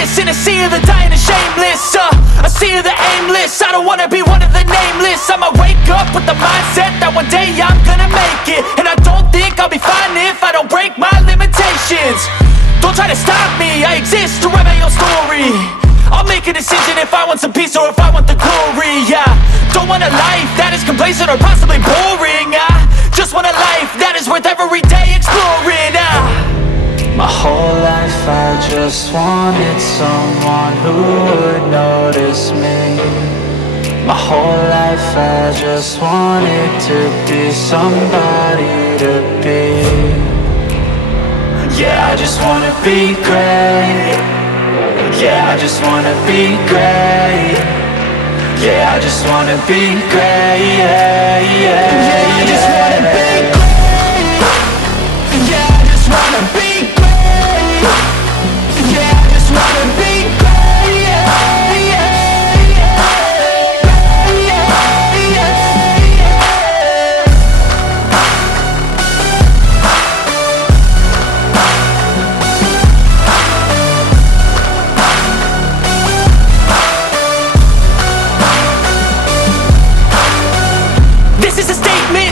greatness in a sea of the dying and shameless, a sea of the aimless. I don't wanna be one of the nameless. I'ma wake up with the mindset that one day I'm gonna make it, and I don't think I'll be fine if I don't break my limitations. Don't try to stop me, I exist to write my own story. I'll make a decision if I want some peace or if I want the glory. Yeah, don't want a life that is complacent or possibly boring. I just want a life that is worth every day exploring. My whole life I just wanted someone who would notice me. My whole life I just wanted to be somebody to be. Yeah, I just wanna be great. Yeah, I just wanna be great. Yeah, I just wanna be great. Yeah, I just wanna be great. Yeah, I just wanna be great. Yeah, I just wanna be great.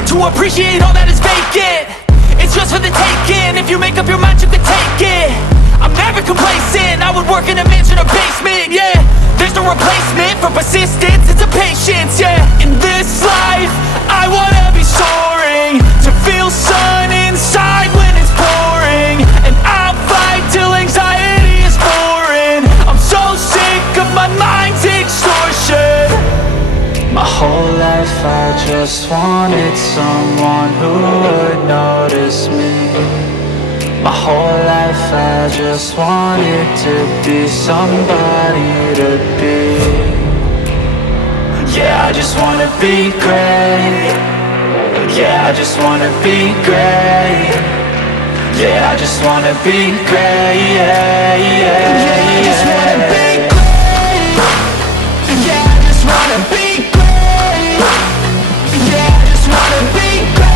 To appreciate all that is vacant, it's just for the taking. If you make up your mind, you can take it. I'm never complacent, I would work in a mansion or basement. Yeah, there's no replacement for persistence, it's a patience. Yeah, in this life, I wanna be soaring, to feel sun inside when it's pouring. And I'll fight till anxiety is foreign. I'm so sick of my mind's extortion. My whole life I just wanted someone who would notice me. My whole life I just wanted to be somebody to be. Yeah, I just wanna be great. Yeah, I just wanna be great. Yeah, I just wanna be great. Yeah, I just wanna be great. Yeah, I just wanna be great. Yeah, I just wanna be great.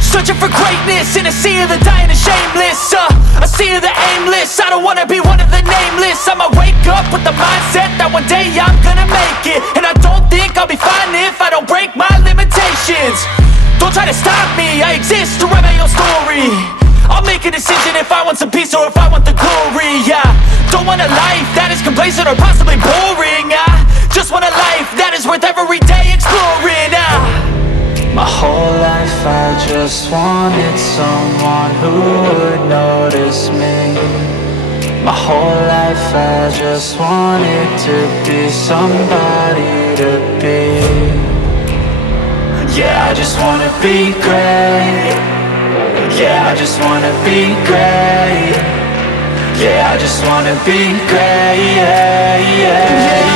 Searching for greatness in a sea of the dying and shameless, a sea of the aimless. I don't wanna be one of the nameless. I'ma wake up with the mindset that one day I'm gonna make it, and I don't think I'll be fine if I don't break my limitations. Don't try to stop me, I exist to write my own story. I'll make a decision if I want some peace or if I want the glory. Yeah, don't want a life that is complacent or possibly boring. I just want a life that is worth every day exploring. My whole life I just wanted someone who would notice me. My whole life I just wanted to be somebody to be. Yeah, I just wanna be great. Yeah, I just wanna be great. Yeah, I just wanna be great. Yeah,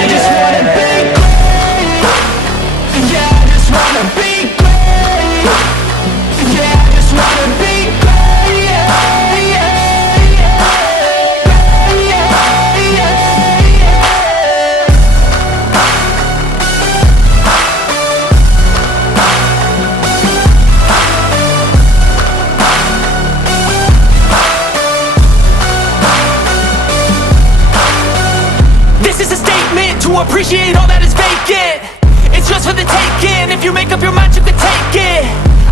I just wanna be great. Yeah, I just wanna be great. Yeah, I just wanna be great. This is a statement to appreciate all that is vacant. It's just for the taking. If you make up your mind, you can take it.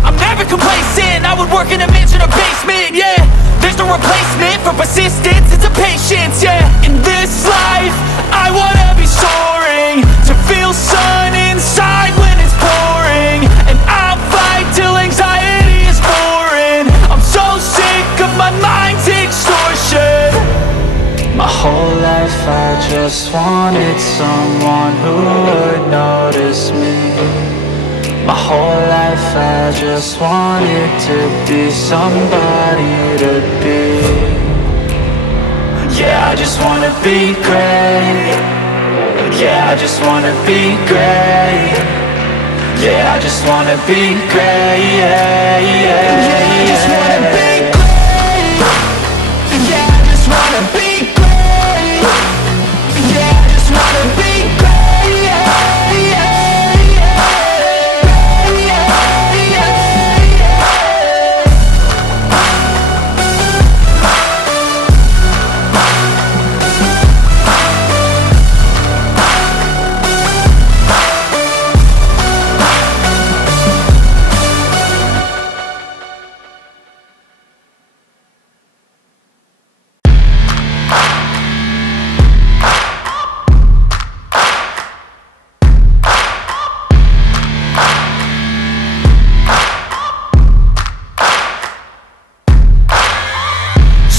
I'm never complacent, I would work in a mansion or basement. Yeah, there's no replacement for persistence, it's a patience. Yeah, in this life, I wanna be soaring, to feel sun inside when it's pouring. And I'll fight till anxiety is foreign. I'm so sick of my mind's extortion. My whole life I just wanted someone who would notice me. My whole life I just wanted to be somebody to be. Yeah, I just wanna be great. Yeah, I just wanna be great. Yeah, I just wanna be great. Yeah, I just wanna be great. Yeah, I just wanna be great. Yeah, I just wanna be great.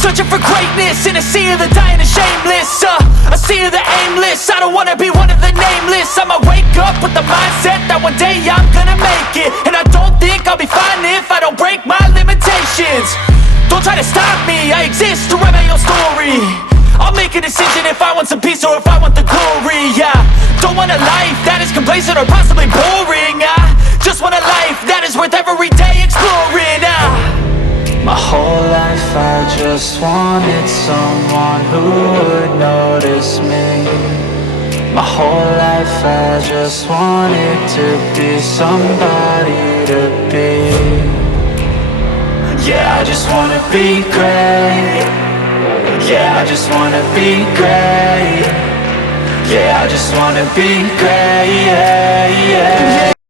Searching for greatness in a sea of the dying and shameless, a sea of the aimless. I don't wanna be one of the nameless. I'ma wake up with the mindset that one day I'm gonna make it. And I don't think I'll be fine if I don't break my limitations. Don't try to stop me, I exist to write my own story. I'll make a decision if I want some peace or if I want the glory. Yeah, don't want a life that is complacent or possibly boring. I just want a life that is worth every day exploring. My whole life I just wanted someone who would notice me. My whole life I just wanted to be somebody to be. Yeah, I just wanna be great. Yeah, I just wanna be great. Yeah, I just wanna be great. Yeah.